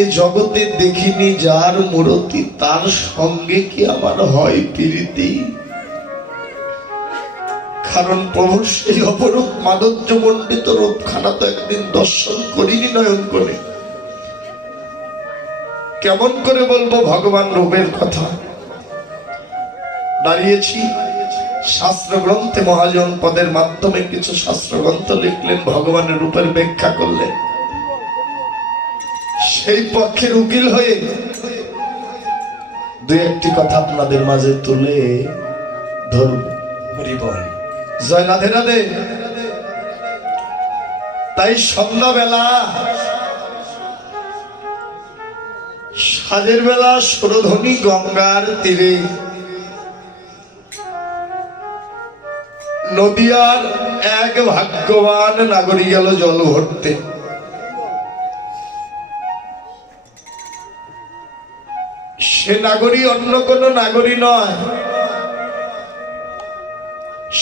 এ জগতে দেখিনি যার মূরতি, তার সঙ্গে কি আমার হয় প্রীতি? কারণ প্রভু সেই অপরূপ মাধুর্য মণ্ডিত রূপখানা তো একদিন দর্শন করিনি নয়ন করে। কেমন করে বলবো ভগবান রূপের কথা? দাঁড়িয়েছি শাস্ত্র গ্রন্থে, মহাজন পদের মাধ্যমে কিছু শাস্ত্র গ্রন্থ লিখলেন, ভগবানের রূপের ব্যাখ্যা করলেন। সেই পক্ষের উকিল হয়ে দুই একটি কথা আপনাদের মাঝে তুলে ধরব। জয় রাধে রাধে। তাই সন্ধ্যাবেলা, সাজের বেলা সুরধ্বনি গঙ্গার তীরে নদিয়ার এক ভাগ্যবান নাগরিক গেল জল ভরতে। সে নাগরী অন্য কোন নাগরী নয়,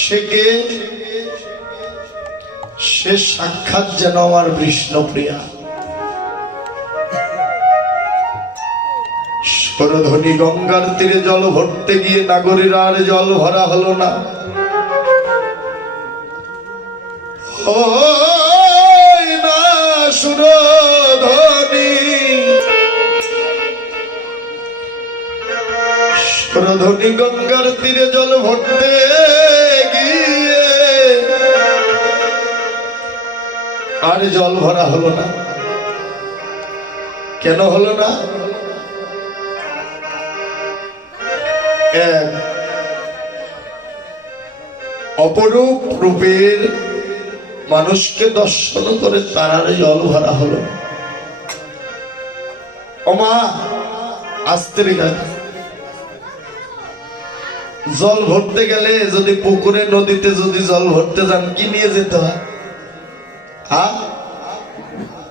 সে কে? সে সাক্ষাৎ যেন আমার বিষ্ণুপ্রিয়া। সুরধ্বনি গঙ্গার তীরে জল ভরতে গিয়ে নাগরীর আর জল ভরা হলো না। সুরধ্বনি সুরধ্বনি গঙ্গার তীরে জল ভরতে গিয়ে আর জল ভরা হলো না। কেন হলো না? এক অপরূপ রূপের মানুষকে দর্শন করে তার আর জল ভরা হলো না। ওমা আস্তে জল ভরতে গেলে যদি পুকুরে নদীতে যদি জল ভরতে যান, কি নিয়ে যেতে হয়?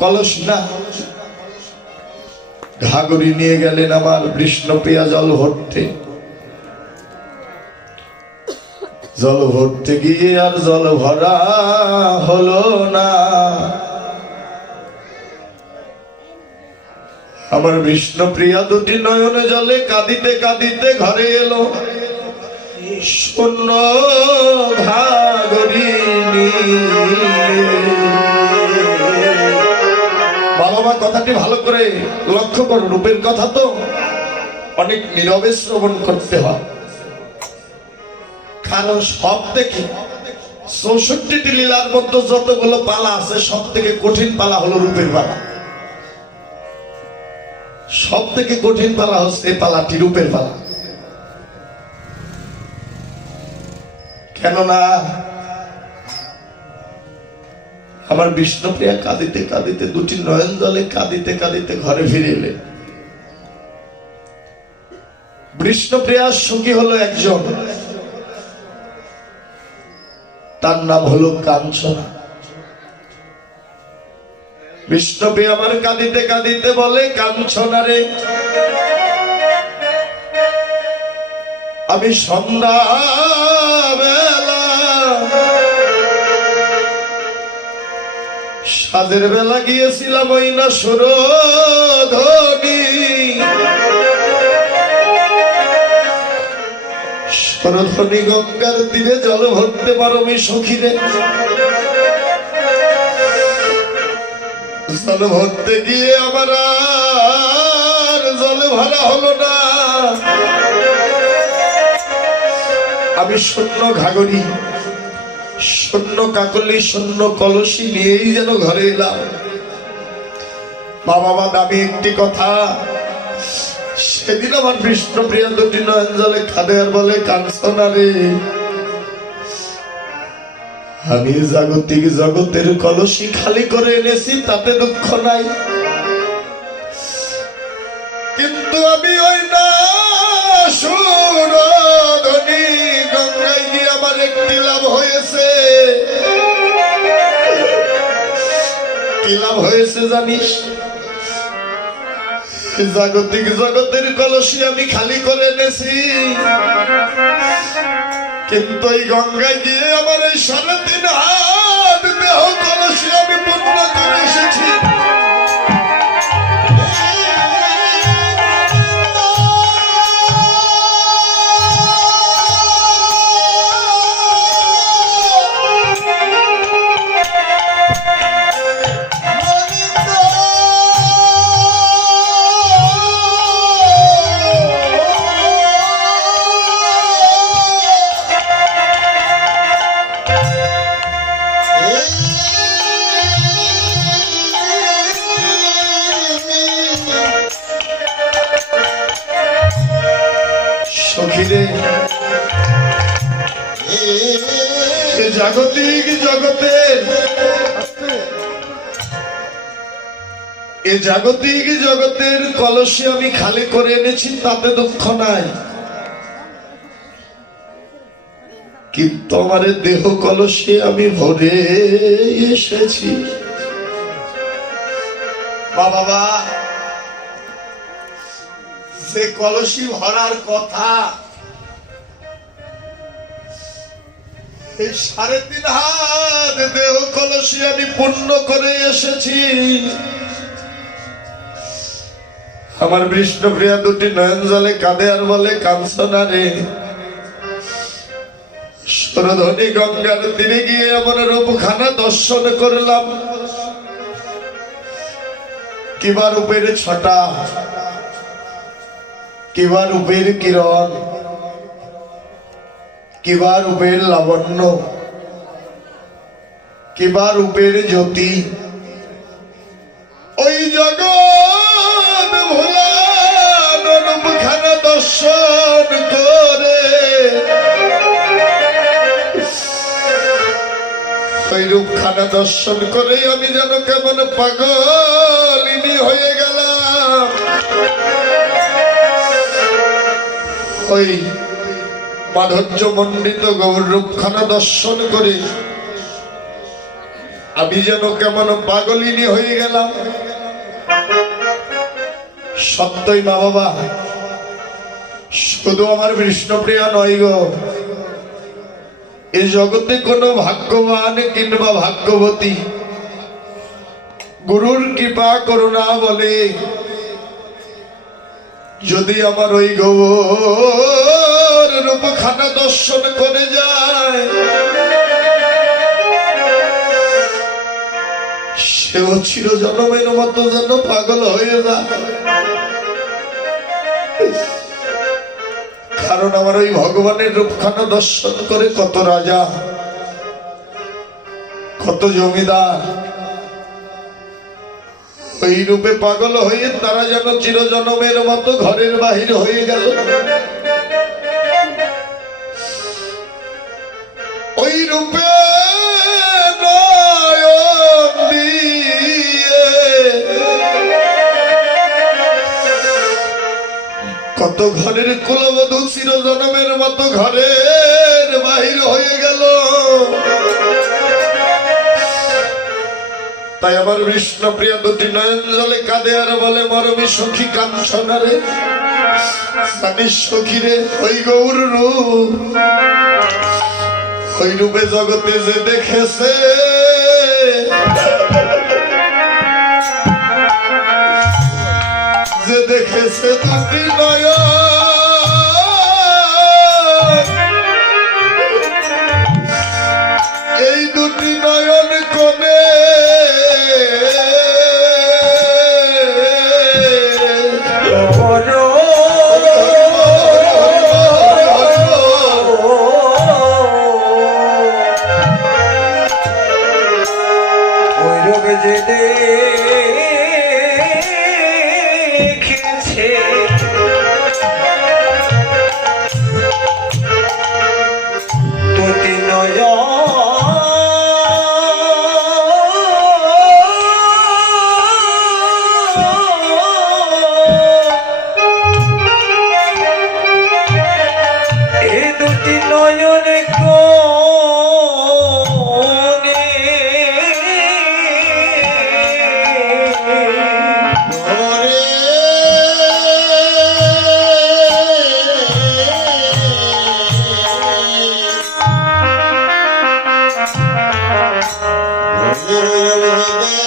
কলস না, ঘাগরি নিয়ে গেলেন আমার বিষ্ণুপ্রিয়া জল ভরতে। জল ভরতে গিয়ে আর জল ভরা হলো না। আমার বিষ্ণুপ্রিয়া দুটি নয়নে জলে কাঁদিতে কাঁদিতে ঘরে এলো। শূন্য ঘাগরি বাবা, কথাটি ভালো করে লক্ষ্য করো। রূপের কথা তো অনেক নীরবে শ্রবণ করতে হয়, কারণ সব থেকে 64টি লীলার মধ্যে যতগুলো পালা আছে, সব থেকে কঠিন পালা হলো রূপের পালা। সব থেকে কঠিন পালা হচ্ছে এই পালাটি, রূপের পালা। কেননা আমার বিষ্ণুপ্রিয়া কাঁদিতে কাঁদিতে, দুটি নয়ন জলে কাঁদিতে কাঁদিতে ঘরে ফিরে এলেন। বিষ্ণুপ্রিয়ার সঙ্গী হলো একজন, তার নাম হলো কাঞ্চনা। বিষ্ণুপ্রিয়া আমার কাঁদিতে কাঁদিতে বলে, কাঞ্চনা রে, আমি সন্ধ্যা বেলা সাজের বেলা গিয়েছিলাম ওই না সুরধ্বনি। সুরধ্বনি গঙ্গার তীরে জল ভরতে পারো আমি সখীরে। জল ভরতে গিয়ে আমার আর জল ভরা হলো না। আমি শূন্য ঘাগরি, শূন্য কাকলি, শূন্য কলসি নিয়েই যেন ঘরে এলাম। বাবা, দামি একটি কথা, সেদিন আমার বিষ্ণুপ্রিয়া দুটি নয়ন জলে কাঁদে আর বলে, কাঞ্চনা রে, আমি জাগতিক জগতের কলসি খালি করে এনেছি, তাতে দুঃখ নাই, কিন্তু আমি ওই না সুরধ্বনি গঙ্গায় গিয়ে আমার একটি লাভ হয়েছে। কি লাভ হয়েছে জানিস? জাগতিক জগতের কলসি আমি খালি করে এনেছি, কিন্তু এই গঙ্গায় গিয়ে আমার এই 3.5 হাত যত্ন করে এসেছি। সখীরে, জাগতিক জগতের জাগতিক জগতের কলসি আমি খালি করে এনেছি, তাতে দুঃখ নাই, কিন্তু আমার দেহ কলসি আমি ভরে এসেছি। বাবা, যে কলসি ভরার কথা এই 3.5 হাত দেহ কলসি আমি পূর্ণ করে এসেছি। আমার বিষ্ণুপ্রিয়া দুটি নয়ন জলে কাঁদে আর বলে, কাঞ্চনা রে, সরধ্বনি গঙ্গার তীরে গিয়ে আমার রূপখানা দর্শন করলাম। কিবা রূপের ছটা, কিবা রূপের কিরণ, কিবা রূপের লাবণ্য, কিবা রূপের জ্যোতি। ওই জগৎ ভোলানো রূপখানা দর্শন করে ওই রূপখানা দর্শন করে আমি যেন কেমন পাগলিনী হয়ে গেলাম। ওই মাধুর্য মণ্ডিত গৌর রূপখানা দর্শন করে আমি যেন কেমন পাগলিনী হয়ে গেলাম। সত্যই মা বাবা, শুধু আমার বিষ্ণুপ্রিয়া নয় গো, এই জগতে কোনো ভাগ্যবান কিংবা ভাগ্যবতী গুরুর কৃপা করুণা বলে যদি আমার ওই গৌর রূপখানা দর্শন করে যায়, সেও চিরজন্মের মতো যেন পাগল হয়ে যায়। কারণ আমার ওই ভগবানের রূপখানা দর্শন করে কত রাজা, কত জমিদার ওই রূপে পাগল হয়ে তারা যেন চিরজন্মের মতো ঘরের বাহির হয়ে গেল। ওই রূপে কত ঘরের কুলবধূ চিরজন্মের মতো ঘরের বাহির হয়ে গেল। তাই আমার বিষ্ণুপ্রিয়া দুটি নয়ন জলে কাঁদে আর বলে, মরমী সখী কাঞ্চনা রে, জানিস সখী রে, ওই গৌর রূপ, ওই রূপে জগতে যে দেখেছে যে দেখেছে দুটি নয়ন, এই দুটি নয়ন কোনে Hare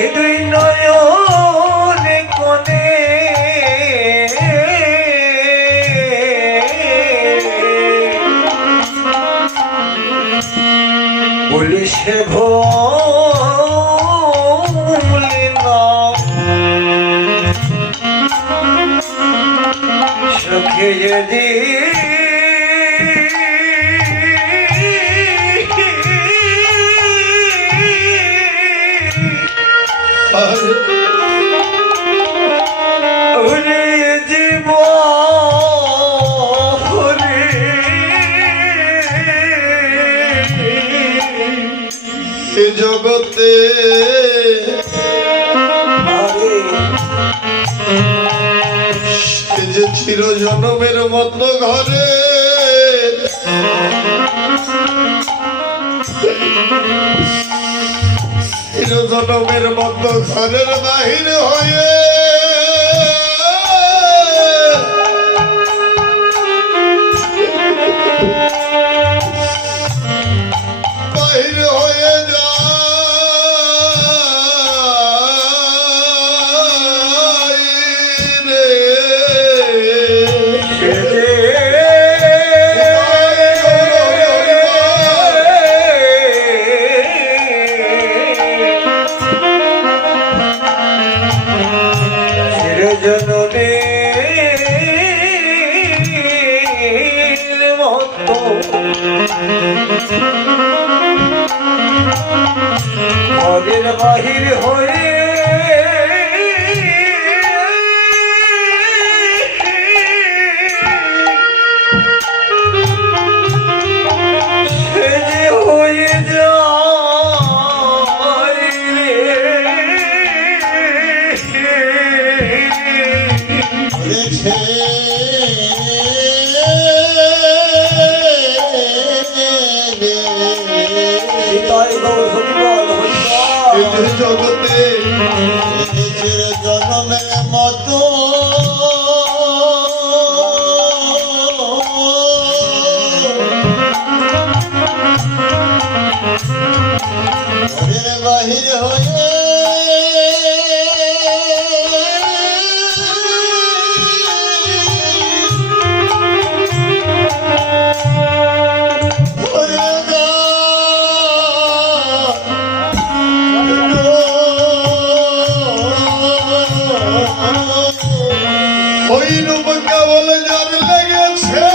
এ দুই নয়নে কোণে বলি সে ভুলি না সখী যদি জগতে সে যে চির জনমের মতো ঘরে চির জনমের মতো ঘরের বাহির হয়ে বাহির হয়ে ঘরের বাহির হয়ে সে যে হয়ে যায় জগতে জনমের মতো বাহির হয়ে ওই রূপ কেবল যার লেগেছে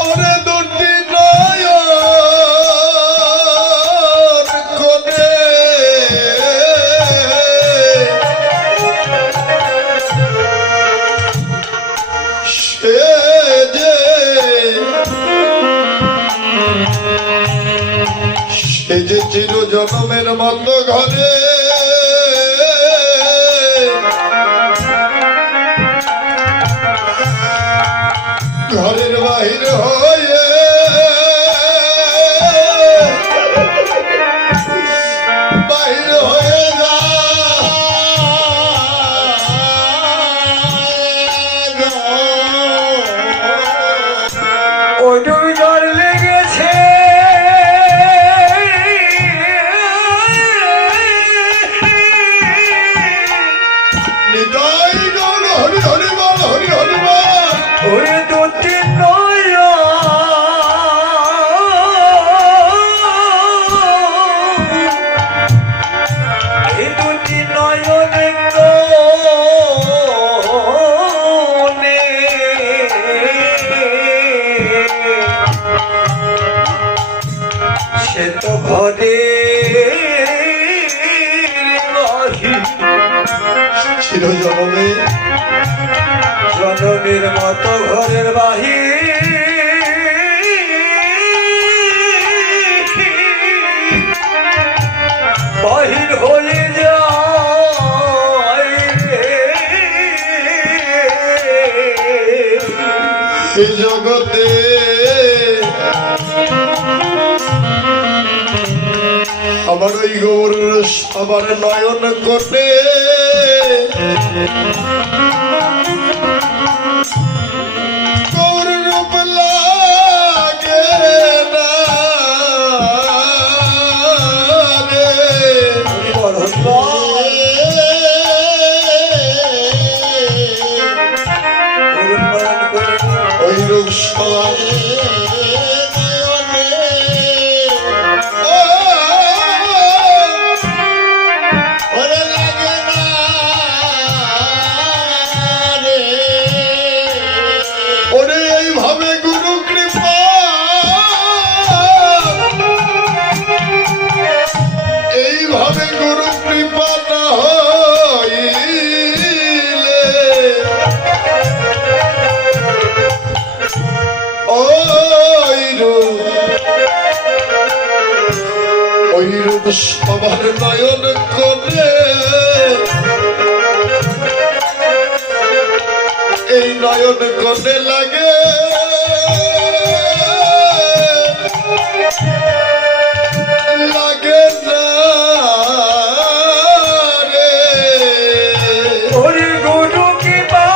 ওরে দুটি নয়ন কোণে সে যে সে যে চির জনমের মতো ঘরে ঘরের বাহির হয়ে বাহির হয়ে ওই দুই জ্বর লেগেছে হরি হরি বল হরি হরি বল ওই দুটি নয়ন এই দুটি নয়নে কোণে সে তো ঘরে চির জনমে জনমের মতো ঘরের বাহির বাহির হয়ে যায় এই জগতে আমার ওই গৌর সবার নয়ন কোটে গৌর রূপ লাগে না গুরু কৃপা না হইলে ওই রূপ সবার নয়ন করে এই নয়ন করে লাগে লাগে না রে হরি গুরু কি পা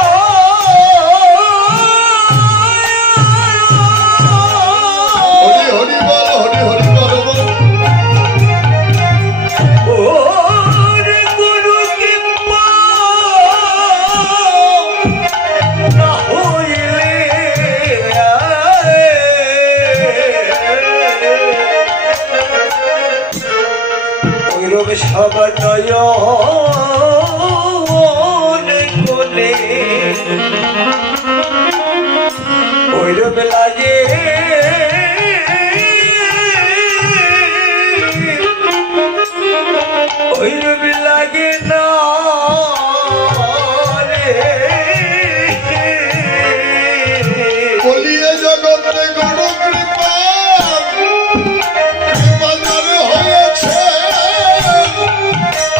হরি হরি বল হরি হরি বল বল হরি গুরু কি পা না হইলে ওইরূপ সবার নয়ন কোলে ওইরূপ লাগে ওইরূপ লাগে না রে বলিয়ে জগতে গুরু কৃপা কৃপা যার হয়েছে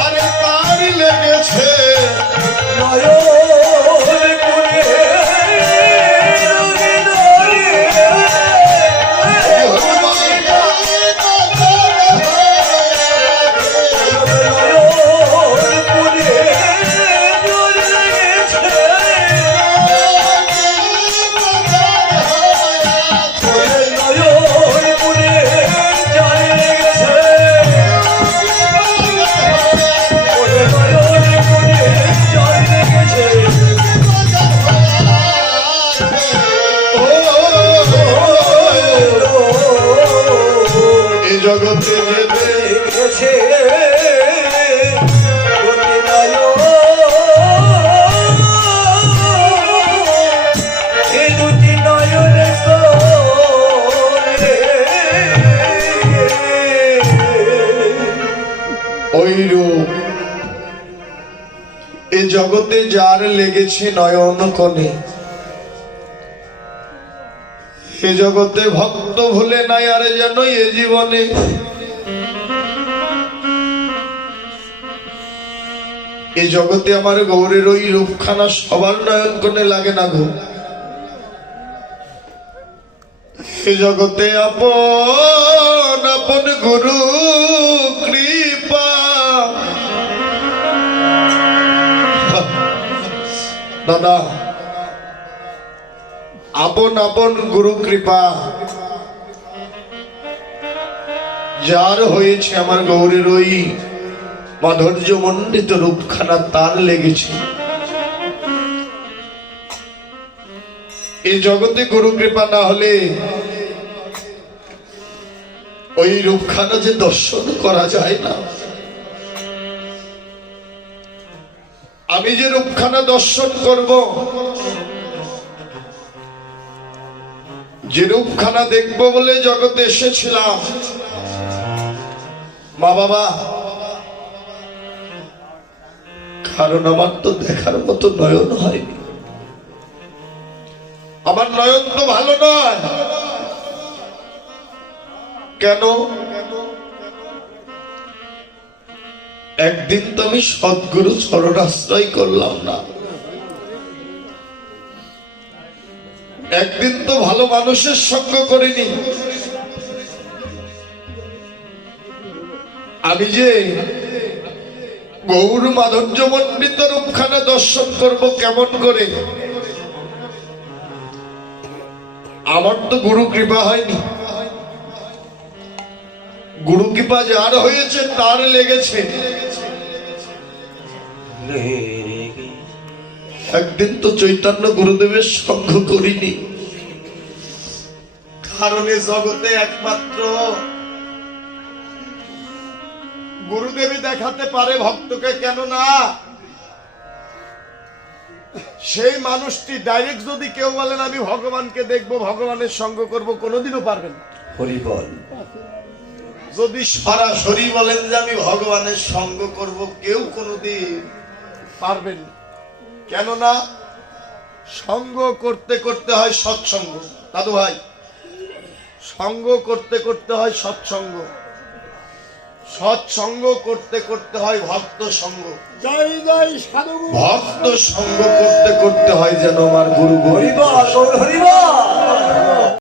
আরে তার লেগেছে নয়ন কোলে রঙে নরে এই জগতে গেছে দুটি নয়ন ওই রূপ এ জগতে যার লেগেছে নয়ন কোণে এ জগতে ভক্ত ভুলে নাই আর যেন এ জীবনে এ জগতে আমার গৌরের ওই রূপখানা সবার নয়ন কোণে লাগে না গো এ জগতে আপন আপন গুরু কৃপা দাদা আপন আপন গুরু কৃপা যার হয়েছে আমার গৌরের ওই মাধুর্য মণ্ডিত রূপখানা তার লেগেছে এই জগতে গুরু কৃপা না হলে ওই রূপখানা যে দর্শন করা যায় না আমি যে রূপখানা দর্শন করব যে রূপখানা দেখবো বলে জগতে এসেছিলাম মা বাবা কারণ আমার তো দেখার মতো নয়ন হয়নি আমার নয়ন তো ভালো নয় কেন একদিন তো আমি সদ্গুরু চরণাশ্রয় করলাম না একদিন তো ভালো মানুষের সঙ্গ করিনি আমি যে গৌর মাধুর্য মণ্ডিত রূপখানা দর্শন করব কেমন করে আমার তো গুরু কৃপা হয়নি গুরু কৃপা যার হয়েছে তার লেগেছে একদিন তো চৈতন্য গুরুদেবের সঙ্গ করিনি কারণে জগতে একমাত্র গুরুদেবী দেখাতে পারে ভক্তকে কেন না সেই মানুষটি ডাইরেক্ট যদি কেউ বলেন আমি ভগবানকে দেখবো ভগবানের সঙ্গ করব কোনোদিনও পারবেন না হরি বল যদি সরাসরি বলেন যে আমি ভগবানের সঙ্গ করব, কেউ কোনোদিন পারবেন না। কেননা সঙ্গ করতে করতে হয় সৎসঙ্গ। দাদু ভাই, সঙ্গ করতে করতে হয় সৎসঙ্গ, সৎসঙ্গ করতে করতে হয় ভক্ত সঙ্গ, জয় জয় সাধু গুরু। ভক্ত সঙ্গ করতে করতে হয় যেন আমার গুরু গোবিন্দ। হরিবা গৌর হরিবা